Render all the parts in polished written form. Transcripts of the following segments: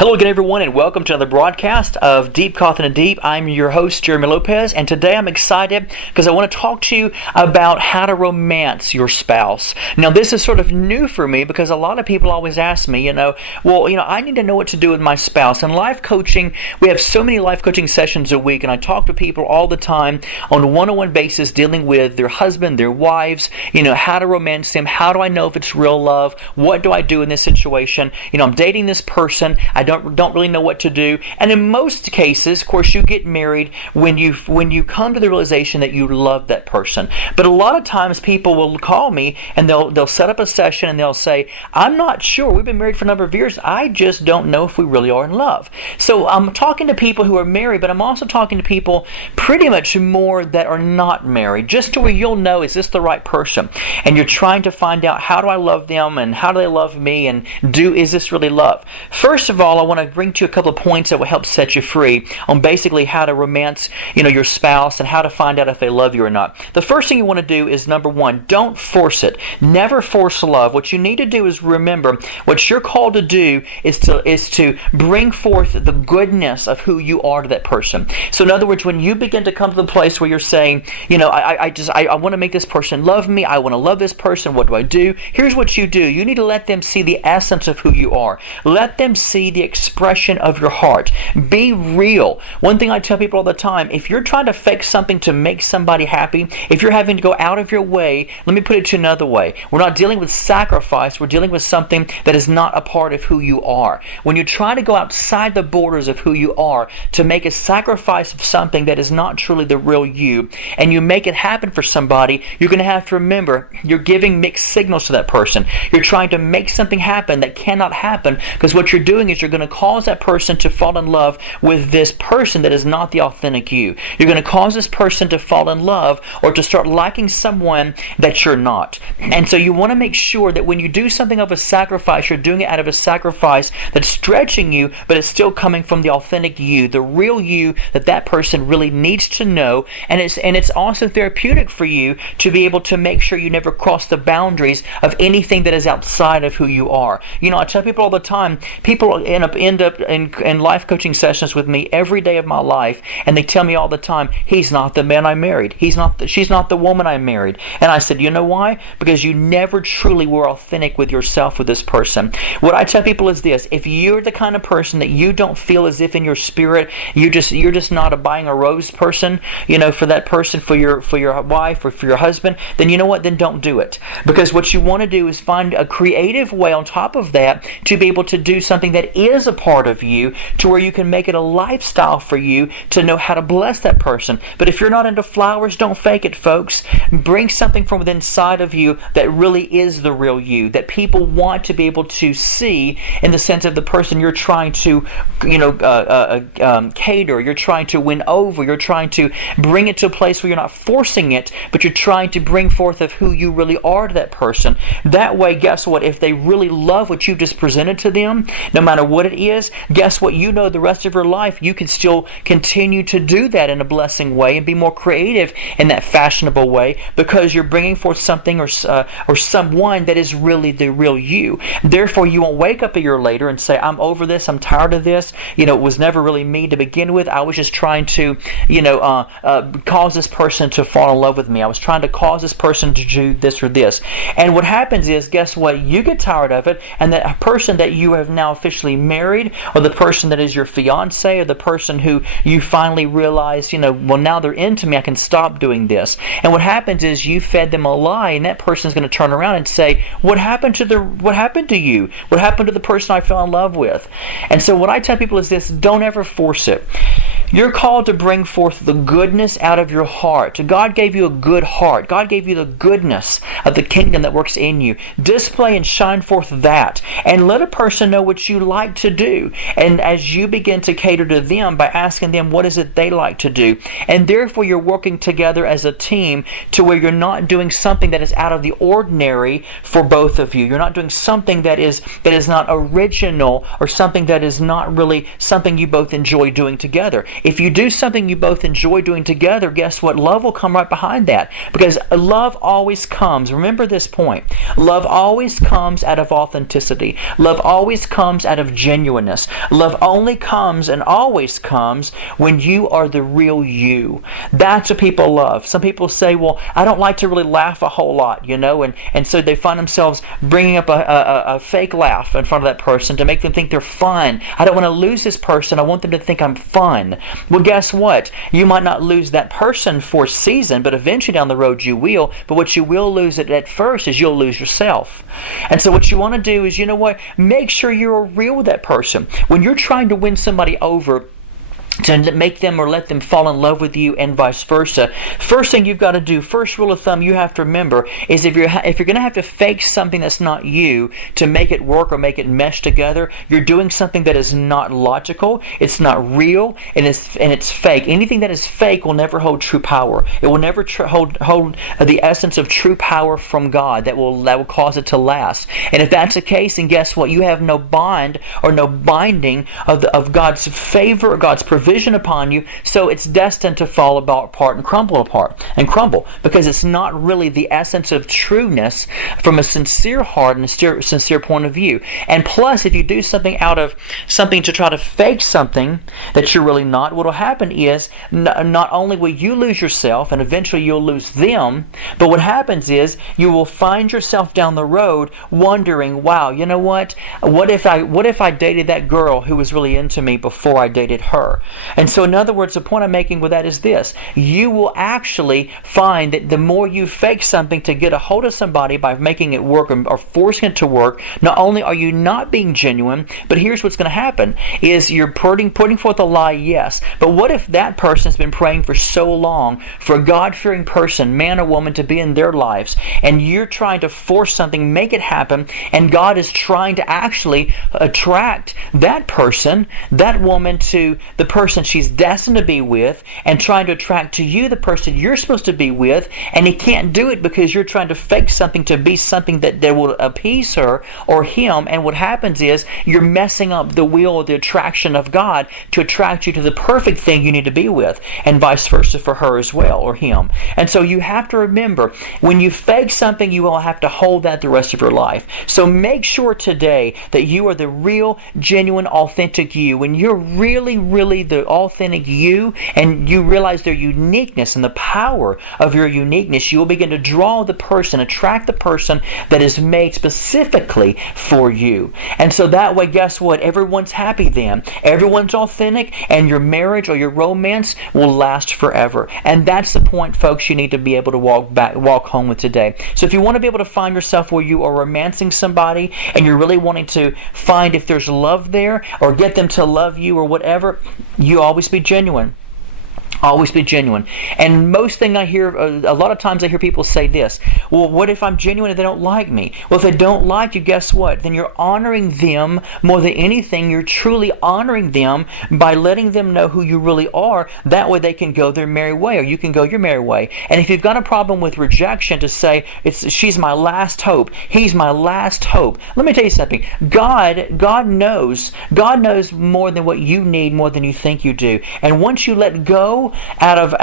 Hello again, everyone, and welcome to another broadcast of Deep Caught in the Deep. I'm your host, Jeremy Lopez, and today I'm excited because I want to talk to you about how to romance your spouse. Now, this is sort of new for me because a lot of people always ask me, I need to know what to do with my spouse. And life coaching, we have so many life coaching sessions a week, and I talk to people all the time on a one-on-one basis dealing with their husband, their wives, how to romance them, how do I know if it's real love, what do I do in this situation, I'm dating this person, I don't really know what to do. And in most cases, of course, you get married when you come to the realization that you love that person. But a lot of times people will call me and they'll set up a session and they'll say, I'm not sure, we've been married for a number of years, I just don't know if we really are in love. So I'm talking to people who are married, but I'm also talking to people pretty much more that are not married, just to where you'll know, is this the right person? And you're trying to find out, how do I love them and how do they love me, and is this really love? First of all, I want to bring to you a couple of points that will help set you free on basically how to romance, your spouse and how to find out if they love you or not. The first thing you want to do is, number one, don't force it. Never force love. What you need to do is remember what you're called to do is to bring forth the goodness of who you are to that person. So in other words, when you begin to come to the place where you're saying, I want to make this person love me, I want to love this person, what do I do? Here's what you do. You need to let them see the essence of who you are. Let them see the expression of your heart. Be real. One thing I tell people all the time, if you're trying to fake something to make somebody happy, if you're having to go out of your way, let me put it to another way. We're not dealing with sacrifice, we're dealing with something that is not a part of who you are. When you try to go outside the borders of who you are to make a sacrifice of something that is not truly the real you, and you make it happen for somebody, you're going to have to remember you're giving mixed signals to that person. You're trying to make something happen that cannot happen, because what you're doing is you're going to cause that person to fall in love with this person that is not the authentic you. You're going to cause this person to fall in love or to start liking someone that you're not. And so you want to make sure that when you do something of a sacrifice, you're doing it out of a sacrifice that's stretching you, but it's still coming from the authentic you, the real you that person really needs to know. And it's also therapeutic for you to be able to make sure you never cross the boundaries of anything that is outside of who you are. I tell people all the time, people end up in life coaching sessions with me every day of my life, and they tell me all the time, he's not the man I married. She's not the woman I married. And I said, you know why? Because you never truly were authentic with yourself with this person. What I tell people is this: if you're the kind of person that you don't feel as if in your spirit you're just not a buying a rose person, for that person, for your wife or for your husband, then you know what? Then don't do it. Because what you want to do is find a creative way on top of that to be able to do something that is a part of you, to where you can make it a lifestyle for you to know how to bless that person. But if you're not into flowers, don't fake it, folks. Bring something from within inside of you that really is the real you, that people want to be able to see, in the sense of the person you're trying to cater, you're trying to win over, you're trying to bring it to a place where you're not forcing it, but you're trying to bring forth of who you really are to that person. That way, guess what? If they really love what you just presented to them, no matter what it is, guess what? The rest of your life, you can still continue to do that in a blessing way and be more creative in that fashionable way, because you're bringing forth something or someone that is really the real you. Therefore, you won't wake up a year later and say, I'm over this, I'm tired of this, it was never really me to begin with, I was just trying to cause this person to fall in love with me, I was trying to cause this person to do this or this. And what happens is, guess what? You get tired of it, and that person that you have now officially married, or the person that is your fiance, or the person who you finally realize, now they're into me, I can stop doing this. And what happens is you fed them a lie, and that person is going to turn around and say, what happened to you? What happened to the person I fell in love with? And so what I tell people is this: don't ever force it. You're called to bring forth the goodness out of your heart. God gave you a good heart. God gave you the goodness of the kingdom that works in you. Display and shine forth that, and let a person know what you like to do. And as you begin to cater to them by asking them what is it they like to do, and therefore you're working together as a team to where you're not doing something that is out of the ordinary for both of you. You're not doing something that is not original, or something that is not really something you both enjoy doing together. together. If you do something you both enjoy doing together, guess what? Love will come right behind that. Because love always comes, remember this point, love always comes out of authenticity. Love always comes out of genuineness. Love only comes and always comes when you are the real you. That's what people love. Some people say, well, I don't like to really laugh a whole lot, and so they find themselves bringing up a fake laugh in front of that person to make them think they're fun. I don't want to lose this person. I want them to think I'm fun. Well, guess what? You might not lose that person for a season, but eventually down the road you will. But what you will lose at first is you'll lose yourself. And so what you want to do is, make sure you're real with that person. When you're trying to win somebody over, to make them or let them fall in love with you and vice versa, first thing you've got to do, first rule of thumb you have to remember is if you're going to have to fake something that's not you to make it work or make it mesh together, you're doing something that is not logical, it's not real, and it's fake. Anything that is fake will never hold true power. It will never hold the essence of true power from God that will cause it to last. And if that's the case, then guess what? You have no bond or no binding of God's favor or God's provision upon you, so it's destined to fall apart and crumble because it's not really the essence of trueness from a sincere heart and a sincere point of view. And plus, if you do something out of something to try to fake something that you're really not, what will happen is not only will you lose yourself and eventually you'll lose them, but what happens is you will find yourself down the road wondering, wow, you know what if I dated that girl who was really into me before I dated her? And so in other words, the point I'm making with that is this: you will actually find that the more you fake something to get a hold of somebody by making it work or forcing it to work, not only are you not being genuine, but here's what's going to happen is you're putting forth a lie, yes. But what if that person's been praying for so long for a God-fearing person, man or woman, to be in their lives, and you're trying to force something, make it happen, and God is trying to actually attract that person, that woman, to the person she's destined to be with, and trying to attract to you the person you're supposed to be with, and he can't do it because you're trying to fake something to be something that will appease her or him. And what happens is you're messing up the will or the attraction of God to attract you to the perfect thing you need to be with, and vice versa for her as well, or him. And so you have to remember, when you fake something, you will have to hold that the rest of your life. So make sure today that you are the real, genuine, authentic you. When you're really the authentic you, and you realize their uniqueness and the power of your uniqueness, you will begin to draw the person, attract the person that is made specifically for you. And so that way, guess what? Everyone's happy then. Everyone's authentic, and your marriage or your romance will last forever. And that's the point, folks, you need to be able to walk home with today. So if you want to be able to find yourself where you are romancing somebody and you're really wanting to find if there's love there or get them to love you or whatever, you always be genuine. Always be genuine. And most thing I hear, a lot of times I hear people say this: well, what if I'm genuine and they don't like me? Well, if they don't like you, guess what? Then you're honoring them more than anything. You're truly honoring them by letting them know who you really are. That way they can go their merry way, or you can go your merry way. And if you've got a problem with rejection, to say, she's my last hope, he's my last hope. Let me tell you something. God knows more than what you need, more than you think you do. And once you let go out of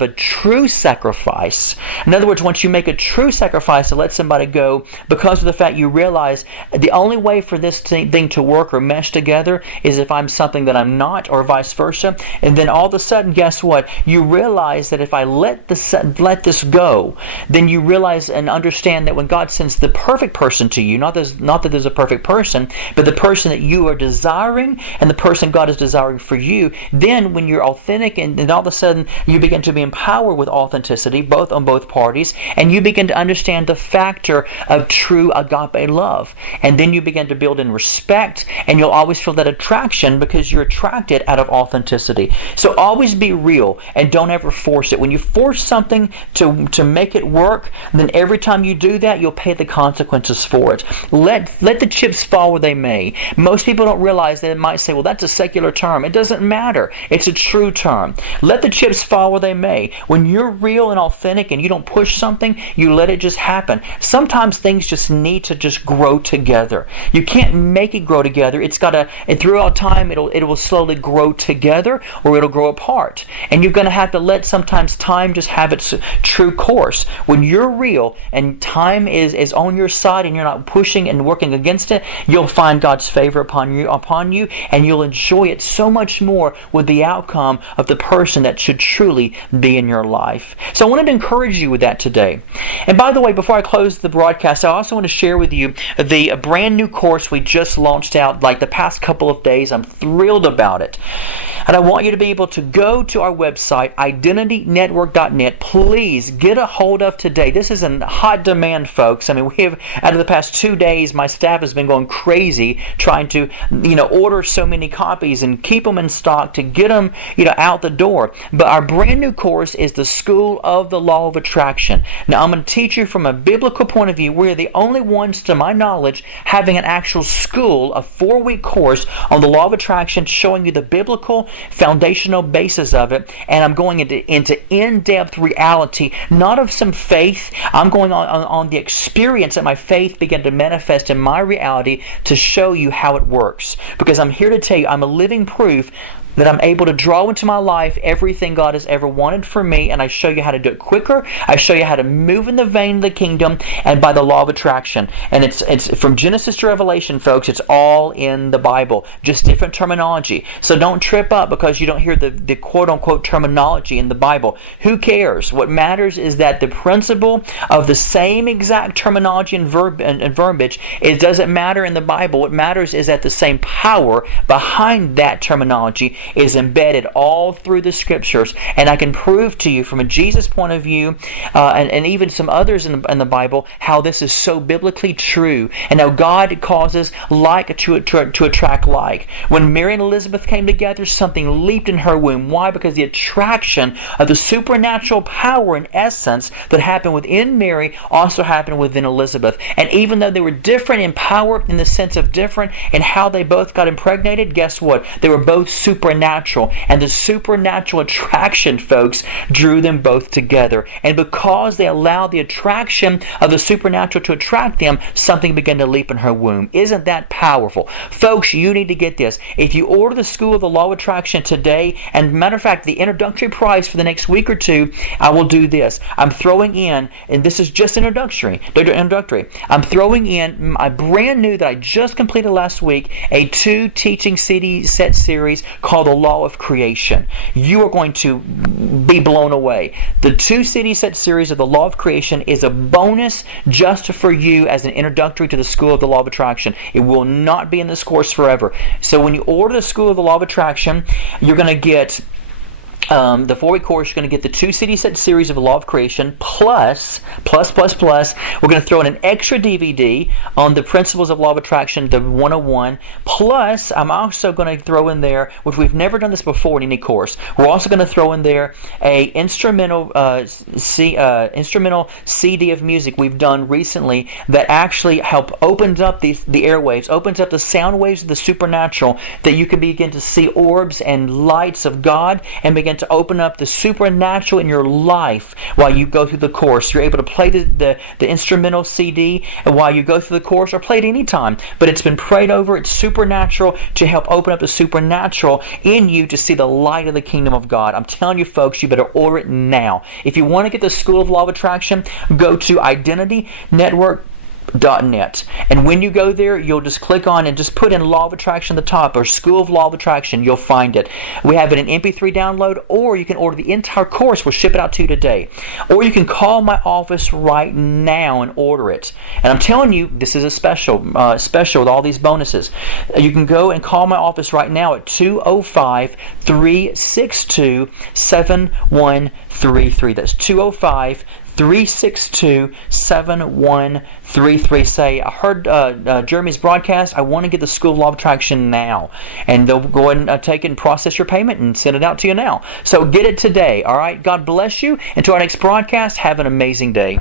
a true sacrifice. In other words, once you make a true sacrifice to let somebody go, because of the fact you realize the only way for this thing to work or mesh together is if I'm something that I'm not, or vice versa. And then all of a sudden, guess what? You realize that if I let this go, then you realize and understand that when God sends the perfect person to you, not that there's a perfect person, but the person that you are desiring and the person God is desiring for you, then when you're authentic, and all of a sudden you begin to be empowered with authenticity on both parties, and you begin to understand the factor of true agape love. And then you begin to build in respect, and you'll always feel that attraction because you're attracted out of authenticity. So always be real, and don't ever force it. When you force something to make it work, then every time you do that, you'll pay the consequences for it. Let the chips fall where they may. Most people don't realize that. It might say, well, that's a secular term. It doesn't matter. It's a true term. term. Let the chips fall where they may. When you're real and authentic and you don't push something, you let it just happen. Sometimes things just need to just grow together. You can't make it grow together. It's got to, and throughout time, it will slowly grow together or it'll grow apart. And you're going to have to let sometimes time just have its true course. When you're real and time is on your side and you're not pushing and working against it, you'll find God's favor upon you, and you'll enjoy it so much more with the outcome of the person that should truly be in your life. So I wanted to encourage you with that today. And by the way, before I close the broadcast, I also want to share with you the brand new course we just launched out like the past couple of days. I'm thrilled about it. And I want you to be able to go to our website, identitynetwork.net. Please get a hold of today. This is in hot demand, folks. I mean, we have, out of the past 2 days, my staff has been going crazy trying to, order so many copies and keep them in stock to get them, out the door. But our brand new course is the School of the Law of Attraction. Now, I'm going to teach you from a biblical point of view. We're the only ones, to my knowledge, having an actual school, a 4-week course on the Law of Attraction, showing you the biblical foundational basis of it. And I'm going into in-depth reality, not of some faith. I'm going on the experience that my faith began to manifest in my reality to show you how it works. Because I'm here to tell you, I'm a living proof that I'm able to draw into my life everything God has ever wanted for me, and I show you how to do it quicker. I show you how to move in the vein of the kingdom and by the law of attraction. And it's from Genesis to Revelation, folks. It's all in the Bible, just different terminology. So don't trip up because you don't hear the quote-unquote terminology in the Bible. Who cares? What matters is that the principle of the same exact terminology and verbiage, it doesn't matter in the Bible. What matters is that the same power behind that terminology is embedded all through the Scriptures, and I can prove to you from a Jesus point of view, and even some others in the Bible, how this is so biblically true, and how God causes like to attract like. When Mary and Elizabeth came together, something leaped in her womb. Why? Because the attraction of the supernatural power and essence that happened within Mary also happened within Elizabeth. And even though they were different in power, in the sense of different in how they both got impregnated, guess what? They were both supernatural, and the supernatural attraction, folks, drew them both together. And because they allowed the attraction of the supernatural to attract them, something began to leap in her womb. Isn't that powerful? Folks, you need to get this. If you order the School of the Law of Attraction today, and matter of fact, the introductory price for the next week or two, I will do this. I'm throwing in, and this is just introductory. I'm throwing in my brand new that I just completed last week, a 2 teaching CD set series called The Law of Creation. You are going to be blown away. The 2 CD set series of The Law of Creation is a bonus just for you as an introductory to the School of the Law of Attraction. It will not be in this course forever. So when you order the School of the Law of Attraction, you're going to get the 4-week course. You're going to get the 2 CD set series of the Law of Creation, plus, we're going to throw in an extra DVD on the Principles of Law of Attraction, the 101. Plus, I'm also going to throw in there, which we've never done this before in any course, we're also going to throw in there a instrumental CD of music we've done recently that actually opens up the airwaves, opens up the sound waves of the supernatural, that you can begin to see orbs and lights of God and begin to open up the supernatural in your life while you go through the course. You're able to play the instrumental CD while you go through the course, or play it anytime. But it's been prayed over. It's supernatural to help open up the supernatural in you to see the light of the kingdom of God. I'm telling you, folks, you better order it now. If you want to get the School of Law of Attraction, go to identitynetwork.net. And when you go there, you'll just click on and just put in Law of Attraction at the top, or School of Law of Attraction. You'll find it. We have it in MP3 download, or you can order the entire course. We'll ship it out to you today. Or you can call my office right now and order it. And I'm telling you, this is a special with all these bonuses. You can go and call my office right now at 205-362-7133. That's 205-362-7133. Say, I heard Jeremy's broadcast. I want to get the School of Law of Attraction now. And they'll go ahead and take it and process your payment and send it out to you now. So get it today, all right? God bless you. Until our next broadcast, have an amazing day.